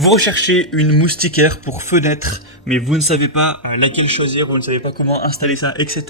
Vous recherchez une moustiquaire pour fenêtre, mais vous ne savez pas laquelle choisir, vous ne savez pas comment installer ça, etc.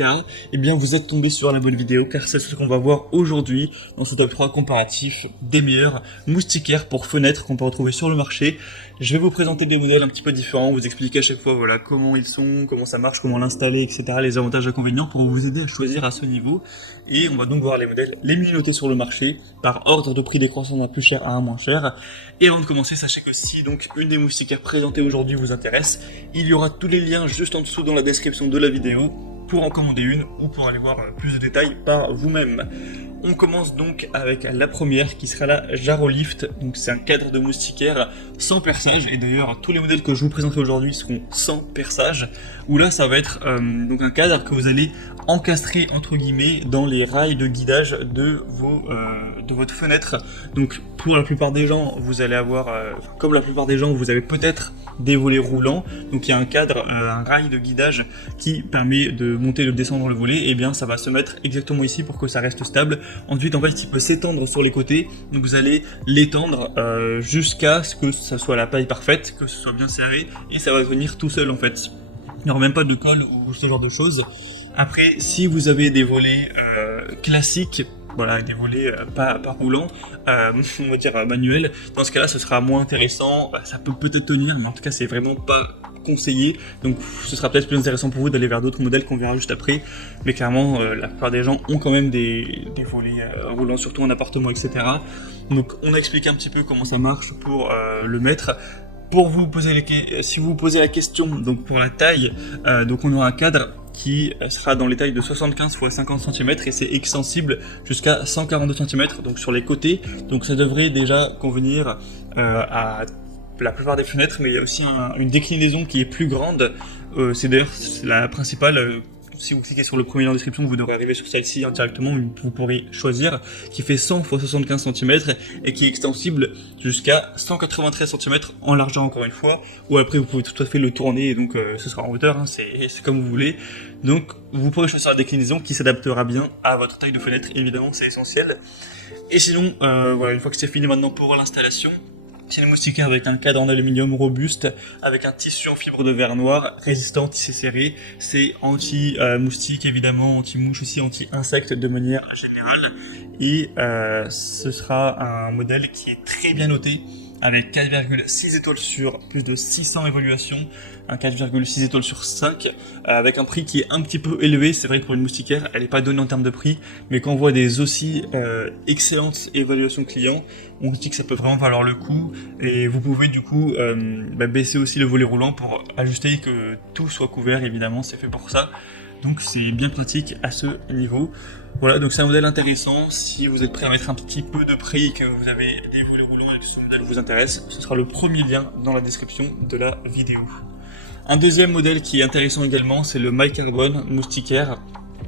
Eh bien, vous êtes tombé sur la bonne vidéo, car c'est ce qu'on va voir aujourd'hui dans ce top 3 comparatif des meilleures moustiquaires pour fenêtre qu'on peut retrouver sur le marché. Je vais vous présenter des modèles un petit peu différents, vous expliquer à chaque fois voilà comment ils sont, comment ça marche, comment l'installer, etc. Les avantages et inconvénients pour vous aider à choisir à ce niveau. Et on va donc voir les modèles les mieux notés sur le marché, par ordre de prix décroissant d'un plus cher à un moins cher. Et avant de commencer, sachez que si donc une des moustiquaires présentées aujourd'hui vous intéresse, il y aura tous les liens juste en dessous dans la description de la vidéo pour en commander une ou pour aller voir plus de détails par vous-même. On commence donc avec la première qui sera la Jarolift. Donc c'est un cadre de moustiquaire sans perçage, et d'ailleurs tous les modèles que je vous présenterai aujourd'hui seront sans perçage, où là ça va être donc un cadre que vous allez encastrer entre guillemets dans les rails de guidage de votre fenêtre. Donc pour la plupart des gens vous allez avoir, comme la plupart des gens vous avez peut-être des volets roulants, donc il y a un cadre, un rail de guidage qui permet de monter et de descendre le volet, et bien ça va se mettre exactement ici pour que ça reste stable. Ensuite en fait il peut s'étendre sur les côtés, donc vous allez l'étendre jusqu'à ce que ça soit la taille parfaite, que ce soit bien serré, et ça va venir tout seul en fait. Il n'y aura même pas de colle ou ce genre de choses. Après, si vous avez des volets classiques, voilà, des volets pas roulants, on va dire manuels, dans ce cas-là, ce sera moins intéressant. Ça peut peut-être tenir, mais en tout cas, c'est vraiment pas conseillé. Donc, ce sera peut-être plus intéressant pour vous d'aller vers d'autres modèles qu'on verra juste après. Mais clairement, la plupart des gens ont quand même des volets roulants, surtout en appartement, etc. Donc, on a expliqué un petit peu comment ça marche pour le mettre. Pour vous poser si vous vous posez la question, donc pour la taille, donc on aura un cadre qui sera dans les tailles de 75 x 50 cm et c'est extensible jusqu'à 142 cm, donc sur les côtés. Donc ça devrait déjà convenir à la plupart des fenêtres, mais il y a aussi une déclinaison qui est plus grande. C'est d'ailleurs la principale. Si vous cliquez sur le premier lien en description, vous devrez arriver sur celle-ci directement, vous pourrez choisir, qui fait 100 x 75 cm et qui est extensible jusqu'à 193 cm en largeur encore une fois, ou après vous pouvez tout à fait le tourner, et donc ce sera en hauteur, hein, c'est comme vous voulez. Donc vous pourrez choisir la déclinaison qui s'adaptera bien à votre taille de fenêtre, évidemment c'est essentiel. Et sinon, voilà, une fois que c'est fini maintenant pour l'installation, c'est une moustiquaire avec un cadre en aluminium robuste, avec un tissu en fibre de verre noir, résistant, tissé serré. C'est anti-moustique évidemment, anti-mouche aussi, anti-insecte de manière générale. Et ce sera un modèle qui est très bien noté, avec 4,6 étoiles sur plus de 600 évaluations, un 4,6 étoiles sur 5, avec un prix qui est un petit peu élevé. C'est vrai que pour une moustiquaire, elle n'est pas donnée en termes de prix, mais quand on voit des aussi excellentes évaluations clients, on se dit que ça peut vraiment valoir le coup, et vous pouvez du coup baisser aussi le volet roulant pour ajuster que tout soit couvert, évidemment, c'est fait pour ça. Donc c'est bien pratique à ce niveau. Voilà, donc c'est un modèle intéressant. Si vous êtes prêt à mettre un petit peu de prix et que vous avez des volets roulants et que ce modèle vous intéresse, ce sera le premier lien dans la description de la vidéo. Un deuxième modèle qui est intéressant également, c'est le MyCarbon moustiquaire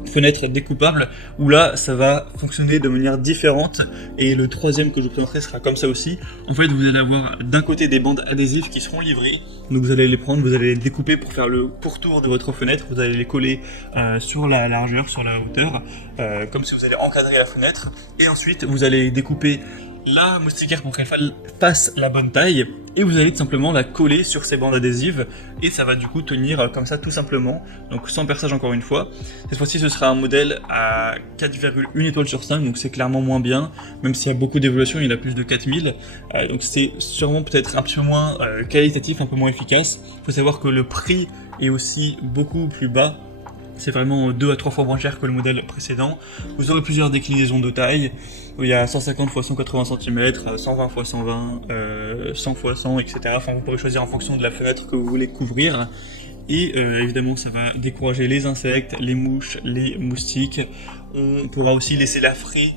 fenêtre découpable, où là ça va fonctionner de manière différente, et le troisième que je vous présenterai sera comme ça aussi. En fait vous allez avoir d'un côté des bandes adhésives qui seront livrées, donc vous allez les prendre, vous allez les découper pour faire le pourtour de votre fenêtre, vous allez les coller sur la largeur, sur la hauteur, comme si vous allez encadrer la fenêtre, et ensuite vous allez découper la moustiquaire pour qu'elle fasse la bonne taille, et vous allez tout simplement la coller sur ces bandes adhésives, et ça va du coup tenir comme ça tout simplement, donc sans perçage encore une fois. Cette fois-ci ce sera un modèle à 4,1 étoiles sur 5, donc c'est clairement moins bien, même s'il y a beaucoup d'évolutions, il a plus de 4000, donc c'est sûrement peut-être un petit peu moins qualitatif, un peu moins efficace. Il faut savoir que le prix est aussi beaucoup plus bas. C'est vraiment 2 à 3 fois moins cher que le modèle précédent. Vous aurez plusieurs déclinaisons de taille. Il y a 150 x 180 cm, 120 x 120, 100 x 100, etc. Enfin, vous pourrez choisir en fonction de la fenêtre que vous voulez couvrir. Et évidemment, ça va décourager les insectes, les mouches, les moustiques. On pourra aussi laisser la fraie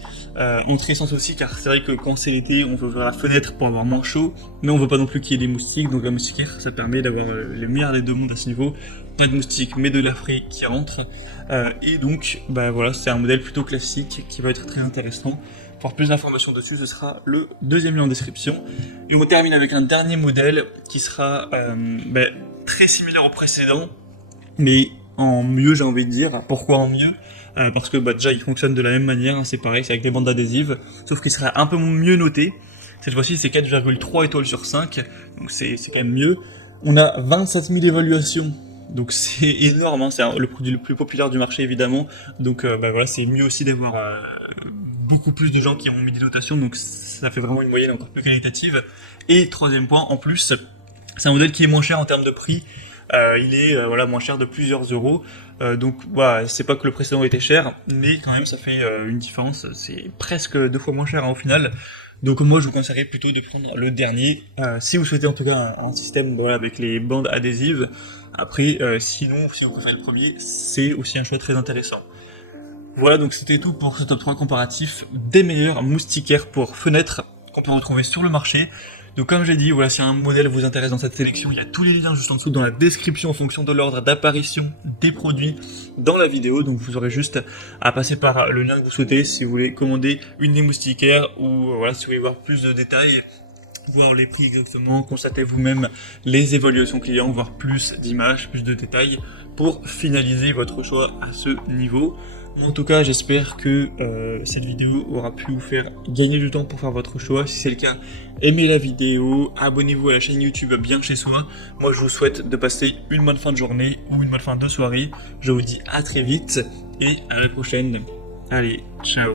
entrer sans souci, car c'est vrai que quand c'est l'été, on veut ouvrir la fenêtre pour avoir moins chaud, mais on veut pas non plus qu'il y ait des moustiques. Donc la moustiquaire, ça permet d'avoir le meilleur des deux mondes à ce niveau. Pas de moustiques, mais de la fraie qui rentre. Et donc, voilà, c'est un modèle plutôt classique qui va être très intéressant. Pour plus d'informations dessus, ce sera le deuxième lien en description. Et on termine avec un dernier modèle qui sera très similaire au précédent, mais en mieux, j'ai envie de dire. Pourquoi en mieux? Parce que déjà il fonctionne de la même manière, hein, c'est pareil, c'est avec des bandes adhésives, sauf qu'il sera un peu mieux noté. Cette fois-ci, c'est 4,3 étoiles sur 5, donc c'est quand même mieux. On a 27 000 évaluations, donc c'est énorme, hein. C'est le produit le plus populaire du marché évidemment, donc voilà, c'est mieux aussi d'avoir beaucoup plus de gens qui ont mis des notations, donc ça fait vraiment une moyenne encore plus qualitative. Et troisième point, en plus, c'est un modèle qui est moins cher en termes de prix. Il est moins cher de plusieurs euros. Donc voilà, c'est pas que le précédent était cher, mais quand même ça fait une différence. C'est presque 2 fois moins cher, hein, au final. Donc moi je vous conseillerais plutôt de prendre le dernier, si vous souhaitez en tout cas un système avec les bandes adhésives. Après, sinon, si vous préférez le premier, c'est aussi un choix très intéressant. Voilà, donc c'était tout pour ce top 3 comparatif des meilleurs moustiquaires pour fenêtres qu'on peut retrouver sur le marché. Donc comme j'ai dit, voilà, si un modèle vous intéresse dans cette sélection, il y a tous les liens juste en dessous dans la description en fonction de l'ordre d'apparition des produits dans la vidéo. Donc vous aurez juste à passer par le lien que vous souhaitez si vous voulez commander une des moustiquaires ou voilà, si vous voulez voir plus de détails, voir les prix exactement, constater vous-même les évaluations clients, voir plus d'images, plus de détails pour finaliser votre choix à ce niveau. En tout cas, j'espère que cette vidéo aura pu vous faire gagner du temps pour faire votre choix. Si c'est le cas, aimez la vidéo, abonnez-vous à la chaîne YouTube Bien Chez Soi. Moi, je vous souhaite de passer une bonne fin de journée ou une bonne fin de soirée. Je vous dis à très vite et à la prochaine. Allez, ciao.